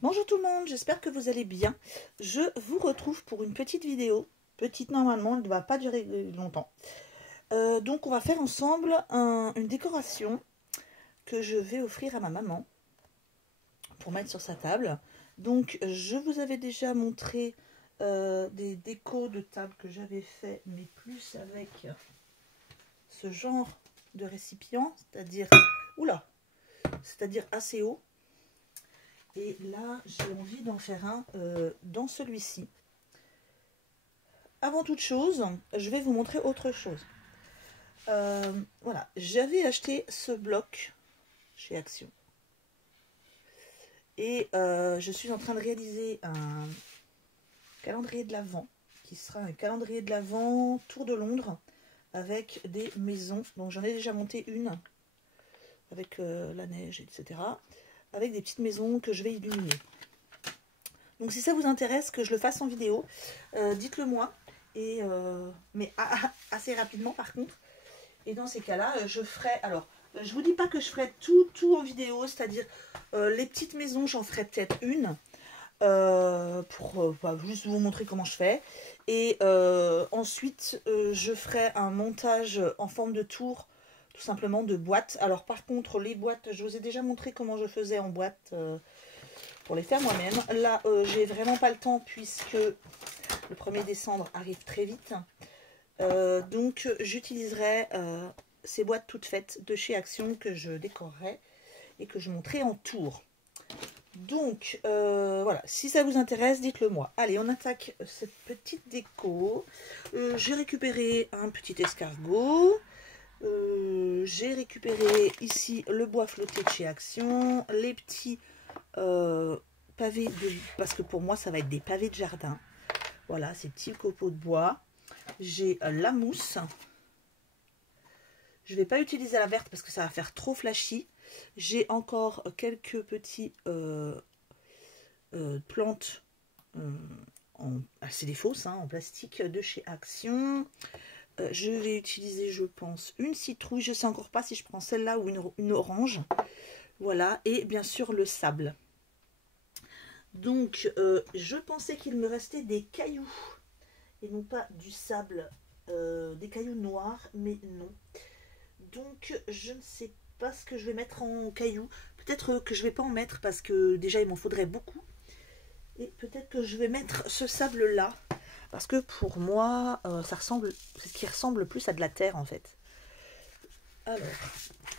Bonjour tout le monde, j'espère que vous allez bien. Je vous retrouve pour une petite vidéo. Petite normalement, elle ne va pas durer longtemps. Donc on va faire ensemble une décoration que je vais offrir à ma maman pour mettre sur sa table. Donc je vous avais déjà montré des décos de table que j'avais fait, mais plus avec ce genre de récipient, c'est-à-dire assez haut. Et là, j'ai envie d'en faire un dans celui-ci. Avant toute chose, je vais vous montrer autre chose. Voilà, j'avais acheté ce bloc chez Action. Et je suis en train de réaliser un calendrier de l'Avent, qui sera un calendrier de l'Avent Tour de Londres, avec des maisons. Donc j'en ai déjà monté une, avec la neige, etc. Avec des petites maisons que je vais illuminer. Donc si ça vous intéresse que je le fasse en vidéo, dites-le moi. Mais assez rapidement par contre. Et dans ces cas-là, je ferai... Alors, je vous dis pas que je ferai tout en vidéo, c'est-à-dire les petites maisons, j'en ferai peut-être une. Pour juste vous montrer comment je fais. Et ensuite, je ferai un montage en forme de tour, tout simplement de boîtes. Alors par contre, les boîtes, je vous ai déjà montré comment je faisais en boîte pour les faire moi-même. Là, j'ai vraiment pas le temps puisque le 1er décembre arrive très vite. Donc j'utiliserai ces boîtes toutes faites de chez Action que je décorerai et que je montrerai en tour. Donc voilà, si ça vous intéresse, dites-le moi. Allez, on attaque cette petite déco. J'ai récupéré un petit escargot. J'ai récupéré ici le bois flotté de chez Action, les petits pavés de... parce que pour moi ça va être des pavés de jardin. Voilà, ces petits copeaux de bois. J'ai la mousse. Je ne vais pas utiliser la verte parce que ça va faire trop flashy. J'ai encore quelques petits plantes. C'est des fausses, hein, en plastique de chez Action. Je vais utiliser, je pense, une citrouille. Je ne sais encore pas si je prends celle-là ou une orange. Voilà. Et bien sûr, le sable. Donc, je pensais qu'il me restait des cailloux. Et non pas du sable, des cailloux noirs. Mais non. Donc, je ne sais pas ce que je vais mettre en cailloux. Peut-être que je ne vais pas en mettre parce que déjà, il m'en faudrait beaucoup. Et peut-être que je vais mettre ce sable-là. Parce que pour moi, ça ressemble, c'est ce qui ressemble plus à de la terre en fait. Alors,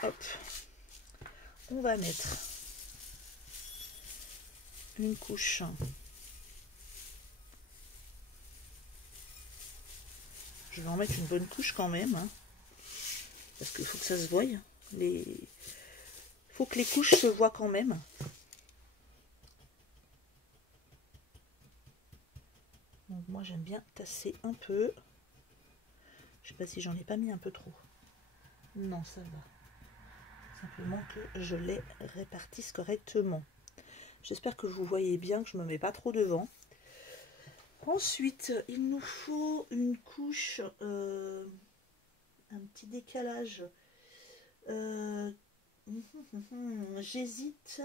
hop, on va mettre une couche. Je vais en mettre une bonne couche quand même, hein, parce qu'il faut que ça se voie. Il faut que les couches se voient quand même. Donc moi j'aime bien tasser un peu. Je sais pas si j'en ai pas mis un peu trop. Non, ça va. Simplement que je les répartisse correctement. J'espère que vous voyez bien que je ne me mets pas trop devant. Ensuite, il nous faut une couche, un petit décalage. J'hésite.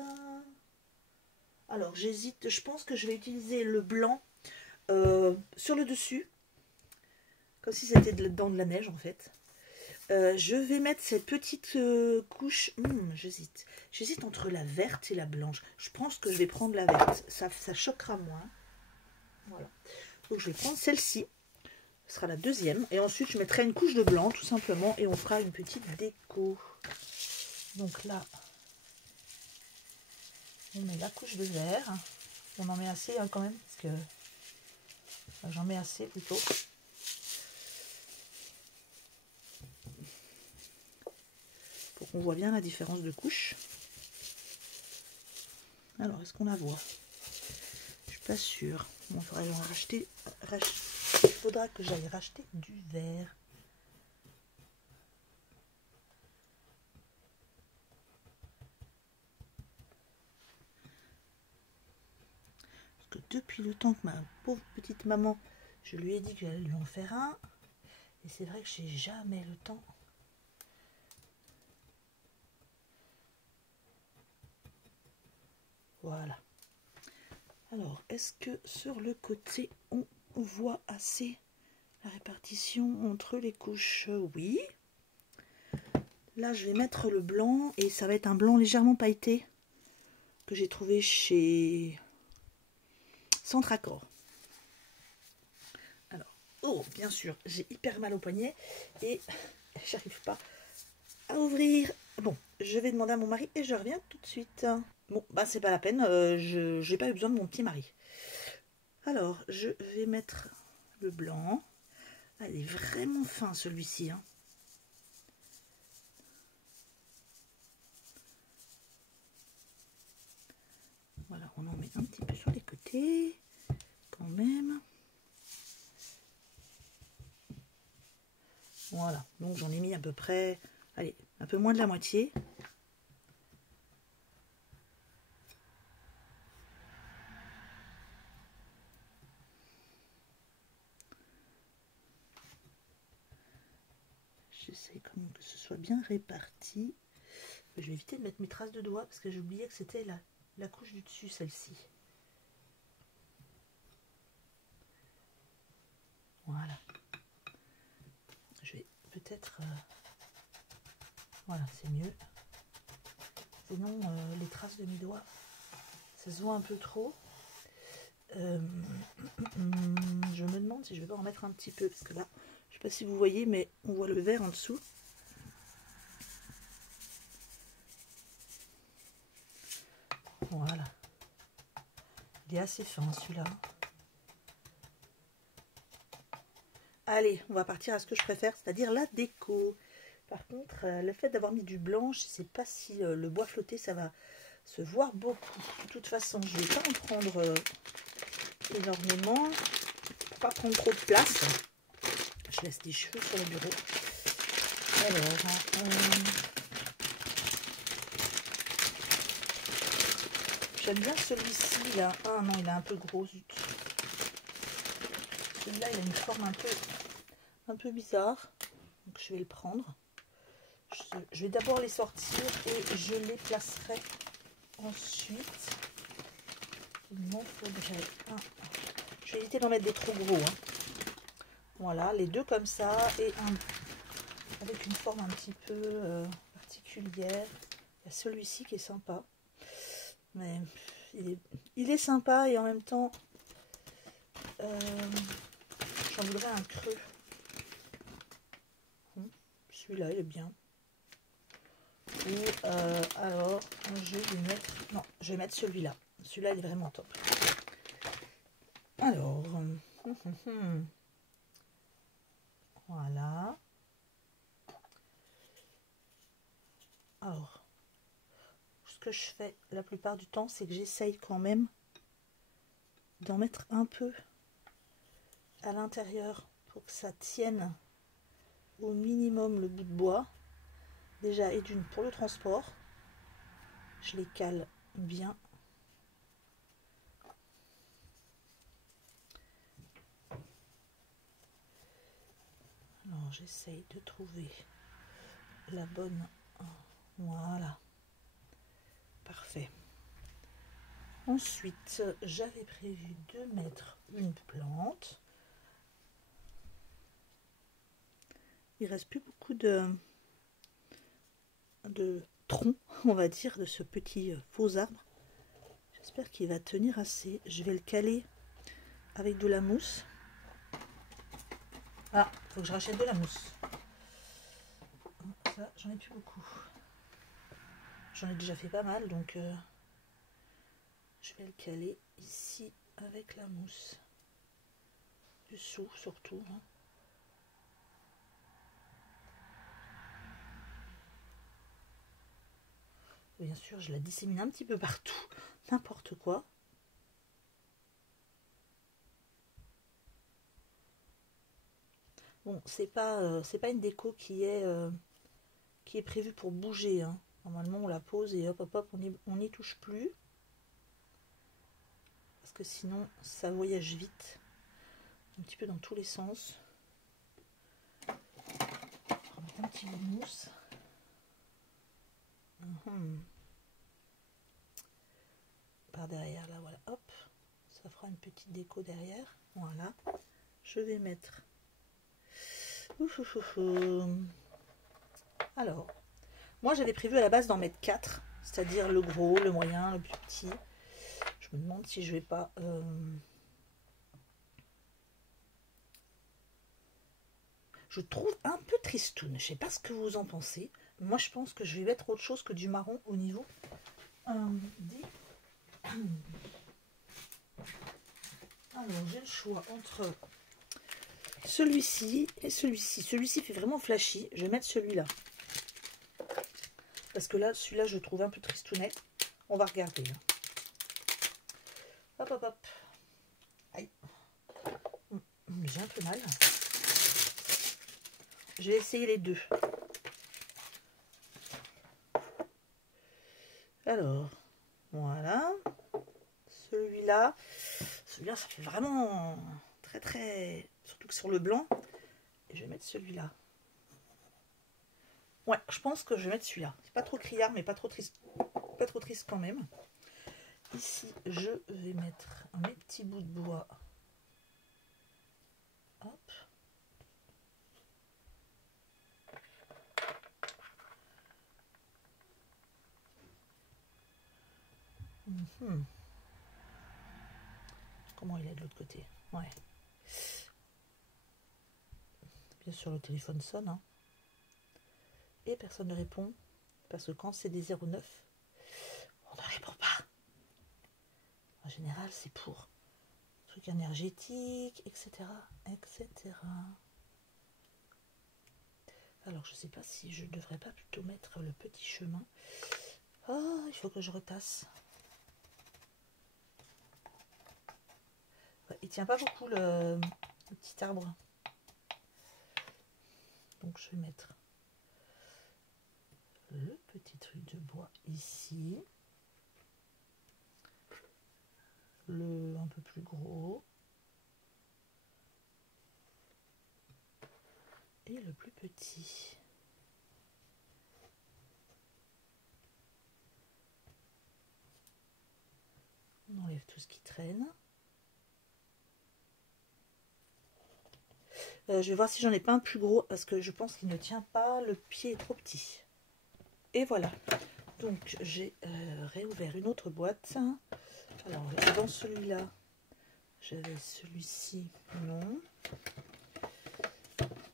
Alors, j'hésite. Je pense que je vais utiliser le blanc sur le dessus. Comme si c'était dans de la neige, en fait. Je vais mettre cette petite couche. J'hésite. J'hésite entre la verte et la blanche. Je pense que je vais prendre la verte. Ça choquera moins. Voilà. Donc je vais prendre celle-ci. Ce sera la deuxième. Et ensuite, je mettrai une couche de blanc, tout simplement. Et on fera une petite déco. Donc là, on met la couche de vert. On en met assez hein, quand même. Parce que enfin, j'en mets assez plutôt. Pour qu'on voit bien la différence de couche. Alors, est-ce qu'on la voit? Je suis pas sûre. Bon, il faudra que j'aille racheter du vert. Parce que depuis le temps que ma pauvre petite maman, je lui ai dit que j'allais lui en faire un. Et c'est vrai que j'ai jamais le temps. Voilà. Alors, est-ce que sur le côté, on voit assez la répartition entre les couches? Oui. Là, je vais mettre le blanc et ça va être un blanc légèrement pailleté que j'ai trouvé chez Centre Accord. Alors, oh, bien sûr, j'ai hyper mal au poignet et j'arrive pas à ouvrir. Bon, je vais demander à mon mari et je reviens tout de suite. Bon, bah c'est pas la peine, je n'ai pas eu besoin de mon petit mari. Alors, je vais mettre le blanc. Ah, il est vraiment fin celui-ci. Hein. Voilà, on en met un petit peu sur les côtés, quand même. Voilà, donc j'en ai mis à peu près, allez, un peu moins de la moitié. J'essaie quand même que ce soit bien réparti. Je vais éviter de mettre mes traces de doigts parce que j'ai oublié que c'était la couche du dessus, celle-ci. Voilà. Je vais peut-être... voilà, c'est mieux. Sinon, les traces de mes doigts, ça se voit un peu trop. Je me demande si je vais pas en mettre un petit peu. Parce que là, je sais pas si vous voyez, mais on voit le vert en dessous. Voilà. Il est assez fin celui-là. Allez, on va partir à ce que je préfère, c'est-à-dire la déco. Par contre, le fait d'avoir mis du blanc, je ne sais pas si le bois flotté, ça va se voir beaucoup. De toute façon, je ne vais pas en prendre énormément, pour pas prendre trop de place. Je laisse des cheveux sur le bureau. Alors, j'aime bien celui-ci, là. Ah non, il est un peu gros, zut. Celui-là, il a une forme un peu bizarre. Donc, je vais le prendre. Je vais d'abord les sortir et je les placerai ensuite. Il m'en faudrait un. Je vais éviter d'en mettre des trop gros. Hein. Voilà, les deux comme ça et un avec une forme un petit peu particulière. Il y a celui-ci qui est sympa. Mais il est sympa et en même temps, j'en voudrais un creux. Celui-là, il est bien. Et alors, je vais mettre... Non, je vais mettre celui-là. Celui-là, il est vraiment top. Alors, voilà. Alors, ce que je fais la plupart du temps, c'est que j'essaye quand même d'en mettre un peu à l'intérieur pour que ça tienne au minimum le bout de bois. Déjà, et d'une pour le transport, je les cale bien. Alors, j'essaye de trouver la bonne. Voilà. Parfait. Ensuite, j'avais prévu de mettre une plante. Il reste plus beaucoup de troncs, on va dire, de ce petit faux arbre. J'espère qu'il va tenir assez. Je vais le caler avec de la mousse. Ah, faut que je rachète de la mousse. Ça, j'en ai plus beaucoup. J'en ai déjà fait pas mal, donc je vais le caler ici avec la mousse. Dessous surtout. Hein. Bien sûr, je la dissémine un petit peu partout. N'importe quoi. Bon, c'est pas une déco qui est prévue pour bouger. Hein. Normalement, on la pose et hop, hop, hop, on n'y touche plus. Parce que sinon, ça voyage vite. Un petit peu dans tous les sens. On va mettre un petit peu de mousse. Par derrière, là, voilà, hop. Ça fera une petite déco derrière. Voilà. Je vais mettre... Alors, moi j'avais prévu à la base d'en mettre 4, c'est-à-dire le gros, le moyen, le plus petit. Je me demande si je vais pas... Je trouve un peu tristoun. Je sais pas ce que vous en pensez. Moi je pense que je vais mettre autre chose que du marron au niveau des... Alors j'ai le choix entre celui-ci et celui-ci. Celui-ci fait vraiment flashy. Je vais mettre celui-là. Parce que là, celui-là, je trouve un peu tristounet. On va regarder. Hop, hop, hop. Aïe. J'ai un peu mal. Je vais essayer les deux. Alors, voilà. Celui-là, ça fait vraiment très, très... Surtout que sur le blanc. Et je vais mettre celui-là. Ouais, je pense que je vais mettre celui-là. C'est pas trop criard, mais pas trop triste. Pas trop triste quand même. Ici, je vais mettre mes petits bouts de bois. Hop. Comment il est de l'autre côté? Ouais. Bien sûr, le téléphone sonne. Hein. Et personne ne répond. Parce que quand c'est des 09, on ne répond pas. En général, c'est pour trucs énergétiques, etc. etc. Alors, je ne sais pas si je ne devrais pas plutôt mettre le petit chemin. Ah, il faut que je retasse. Ouais, il tient pas beaucoup le petit arbre. Donc, je vais mettre le petit truc de bois ici. Le un peu plus gros. Et le plus petit. On enlève tout ce qui traîne. Je vais voir si j'en ai pas un plus gros parce que je pense qu'il ne tient pas, le pied est trop petit. Et voilà. Donc j'ai réouvert une autre boîte. Alors dans celui-là, j'avais celui-ci, non.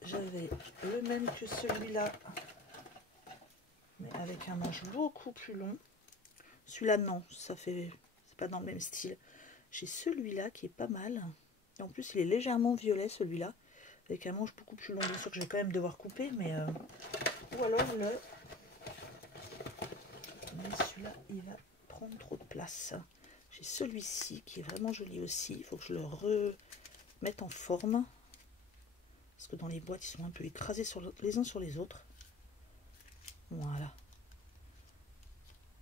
J'avais le même que celui-là, mais avec un manche beaucoup plus long. Celui-là, non, c'est pas dans le même style. J'ai celui-là qui est pas mal. Et en plus, il est légèrement violet, celui-là. Avec un manche beaucoup plus long. Bien sûr que je vais quand même devoir couper, mais... Ou alors le... Mais celui-là, il va prendre trop de place. J'ai celui-ci qui est vraiment joli aussi. Il faut que je le remette en forme. Parce que dans les boîtes, ils sont un peu écrasés les uns sur les autres. Voilà.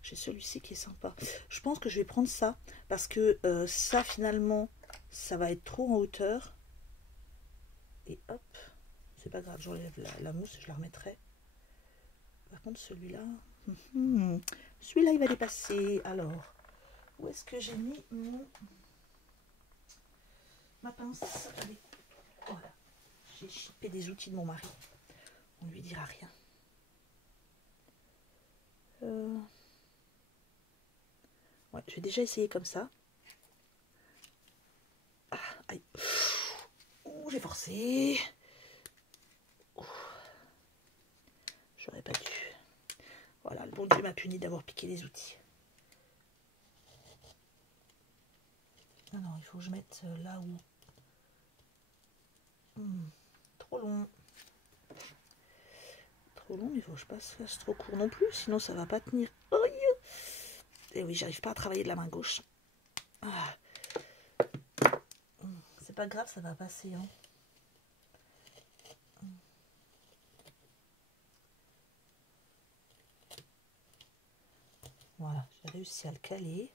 J'ai celui-ci qui est sympa. Je pense que je vais prendre ça. Parce que ça, finalement, ça va être trop en hauteur. Et hop. C'est pas grave, j'enlève la mousse, je la remettrai. Par contre, celui-là... celui-là, il va dépasser. Alors, où est-ce que j'ai mis ma pince? Allez. Voilà. J'ai chippé des outils de mon mari. On ne lui dira rien. Ouais, je vais déjà essayer comme ça. Ah, aïe. Ouh, j'ai forcé. J'aurais pas dû. Voilà, le bon Dieu m'a puni d'avoir piqué les outils. Non, non, il faut que je mette là où... trop long. Trop long, il faut que je fasse trop court non plus, sinon ça va pas tenir. Et oui, j'arrive pas à travailler de la main gauche. Ah. C'est pas grave, ça va passer. Hein. Voilà, j'ai réussi à le caler.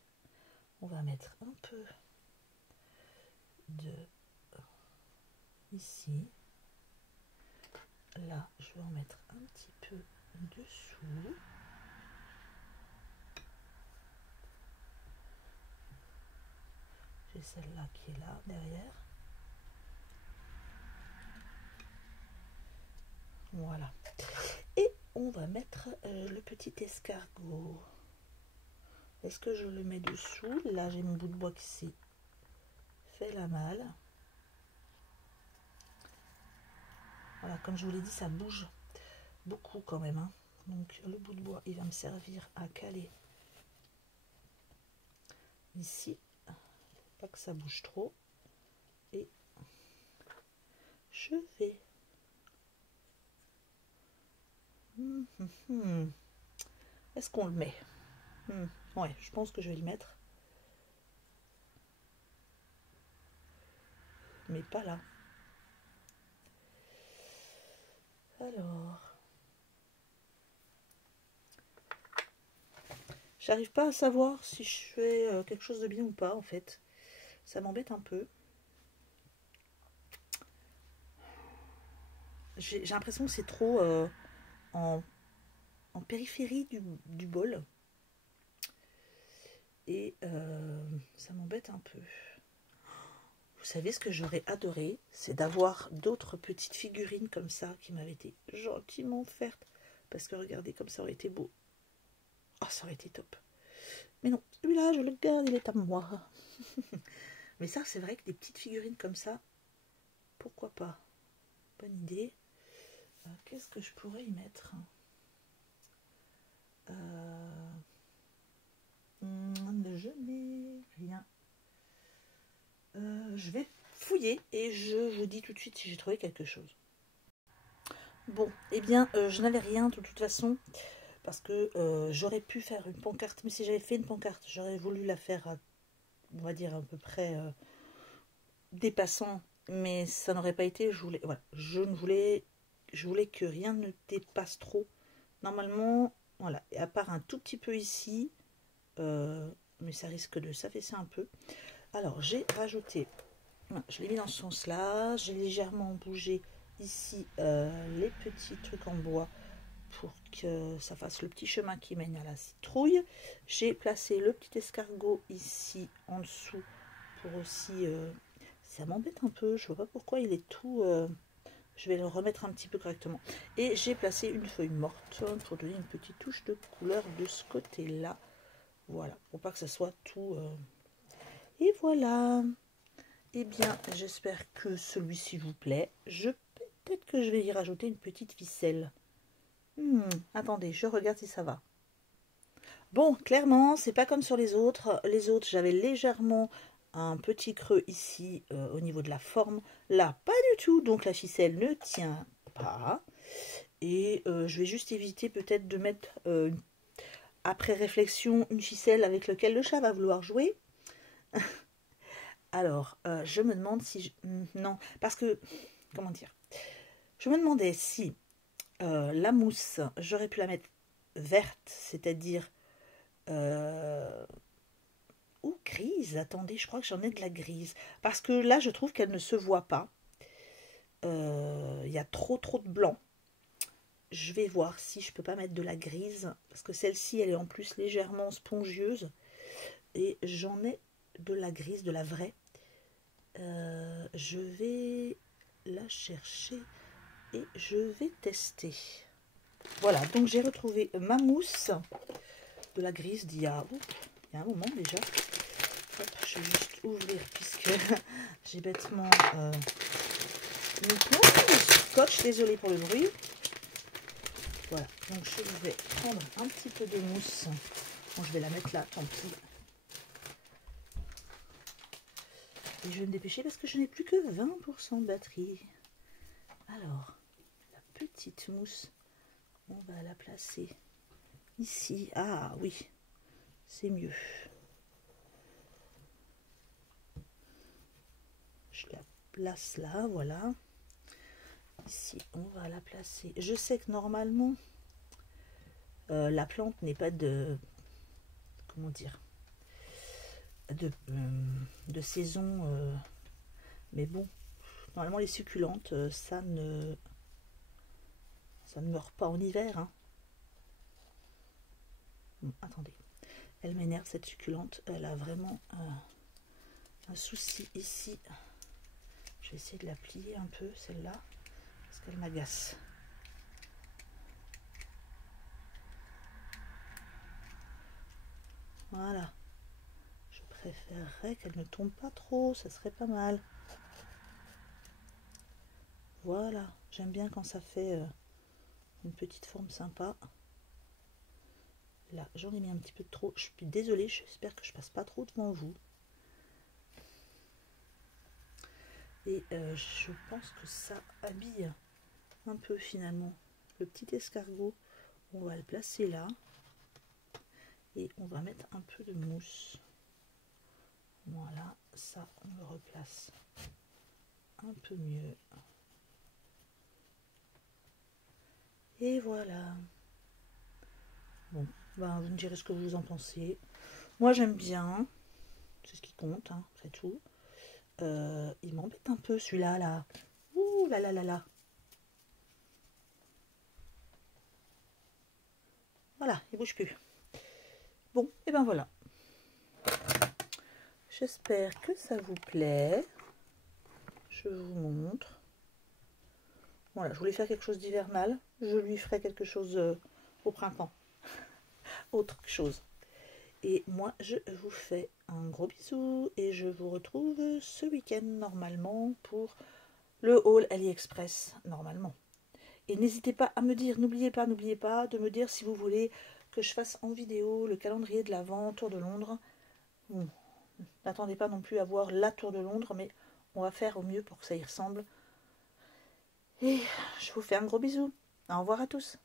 On va mettre un peu de ici. Là, je vais en mettre un petit peu dessous. J'ai celle-là qui est là, derrière. Voilà. Et on va mettre le petit escargot. Est-ce que je le mets dessous? Là, j'ai mon bout de bois qui s'est fait la malle. Voilà, comme je vous l'ai dit, ça bouge beaucoup quand même, hein. Donc le bout de bois, il va me servir à caler ici, pas que ça bouge trop. Et je vais... Est-ce qu'on le met? Ouais, je pense que je vais le mettre. Mais pas là. Alors... J'arrive pas à savoir si je fais quelque chose de bien ou pas, en fait. Ça m'embête un peu. J'ai l'impression que c'est trop en périphérie du bol. Et ça m'embête un peu. Vous savez ce que j'aurais adoré, c'est d'avoir d'autres petites figurines comme ça qui m'avaient été gentiment offertes. Parce que regardez comme ça aurait été beau. Oh, ça aurait été top. Mais non, celui-là, je le garde, il est à moi. Mais ça, c'est vrai que des petites figurines comme ça, pourquoi pas? Bonne idée. Qu'est-ce que je pourrais y mettre? Je n'ai rien. Je vais fouiller et je vous dis tout de suite si j'ai trouvé quelque chose. Bon, eh bien, je n'avais rien de toute façon. Parce que j'aurais pu faire une pancarte, mais si j'avais fait une pancarte, j'aurais voulu la faire à, on va dire, à peu près dépassant, mais ça n'aurait pas été, je voulais que rien ne dépasse trop. Normalement, voilà, et à part un tout petit peu ici, mais ça risque de s'affaisser un peu. Alors, j'ai rajouté, je l'ai mis dans ce sens-là, j'ai légèrement bougé ici les petits trucs en bois, pour que ça fasse le petit chemin qui mène à la citrouille. J'ai placé le petit escargot ici en dessous pour aussi... ça m'embête un peu, je ne vois pas pourquoi il est tout... je vais le remettre un petit peu correctement. Et j'ai placé une feuille morte pour donner une petite touche de couleur de ce côté-là. Voilà, pour pas que ça soit tout... Et voilà. Eh bien, j'espère que celui-ci vous plaît. Peut-être que je vais y rajouter une petite ficelle. Attendez, je regarde si ça va. Bon, clairement, c'est pas comme sur les autres. Les autres, j'avais légèrement un petit creux ici au niveau de la forme. Là, pas du tout. Donc la ficelle ne tient pas. Et je vais juste éviter peut-être de mettre, après réflexion, une ficelle avec laquelle le chat va vouloir jouer. Alors, je me demande si... non, parce que... Comment dire? Je me demandais si... la mousse, j'aurais pu la mettre verte, c'est-à-dire ou grise. Attendez, je crois que j'en ai de la grise, parce que là je trouve qu'elle ne se voit pas. Il y a trop de blanc. Je vais voir si je peux pas mettre de la grise, parce que celle-ci elle est en plus légèrement spongieuse et j'en ai de la grise, de la vraie. Je vais la chercher et je vais tester. Voilà, donc j'ai retrouvé ma mousse de la grise d'il y a un moment déjà. Hop, je vais juste ouvrir puisque j'ai bêtement mis le scotch, désolé pour le bruit. Voilà, donc je vais prendre un petit peu de mousse. Bon, je vais la mettre là, tant pis. Et je vais me dépêcher parce que je n'ai plus que 20% de batterie. Alors, la petite mousse, on va la placer ici. Ah oui, c'est mieux. Je la place là, voilà. Ici, on va la placer. Je sais que normalement, la plante n'est pas de... Comment dire? De saison. Mais bon, normalement, les succulentes, ça ne meurt pas en hiver. Hein. Bon, attendez. Elle m'énerve, cette succulente. Elle a vraiment... un souci ici. Je vais essayer de la plier un peu, celle-là, parce qu'elle m'agace. Voilà. Je préférerais qu'elle ne tombe pas trop, ça serait pas mal. Voilà, j'aime bien quand ça fait une petite forme sympa. Là, j'en ai mis un petit peu de trop. Je suis désolée, j'espère que je passe pas trop devant vous. Et je pense que ça habille un peu finalement le petit escargot. On va le placer là. Et on va mettre un peu de mousse. Voilà, ça on le replace un peu mieux. Et voilà. Bon, ben, vous me direz ce que vous en pensez. Moi j'aime bien. C'est ce qui compte, hein, c'est tout. Il m'embête un peu celui-là, là. Ouh là là là là. Voilà, il bouge plus. Bon, et ben voilà. J'espère que ça vous plaît. Je vous montre. Voilà, je voulais faire quelque chose d'hivernal. Je lui ferai quelque chose au printemps. Autre chose. Et moi, je vous fais un gros bisou. Et je vous retrouve ce week-end, normalement, pour le haul AliExpress, normalement. Et n'hésitez pas à me dire, n'oubliez pas de me dire si vous voulez que je fasse en vidéo le calendrier de l'Avent, Tour de Londres. Bon, n'attendez pas non plus à voir la Tour de Londres, mais on va faire au mieux pour que ça y ressemble. Et je vous fais un gros bisou. Au revoir à tous.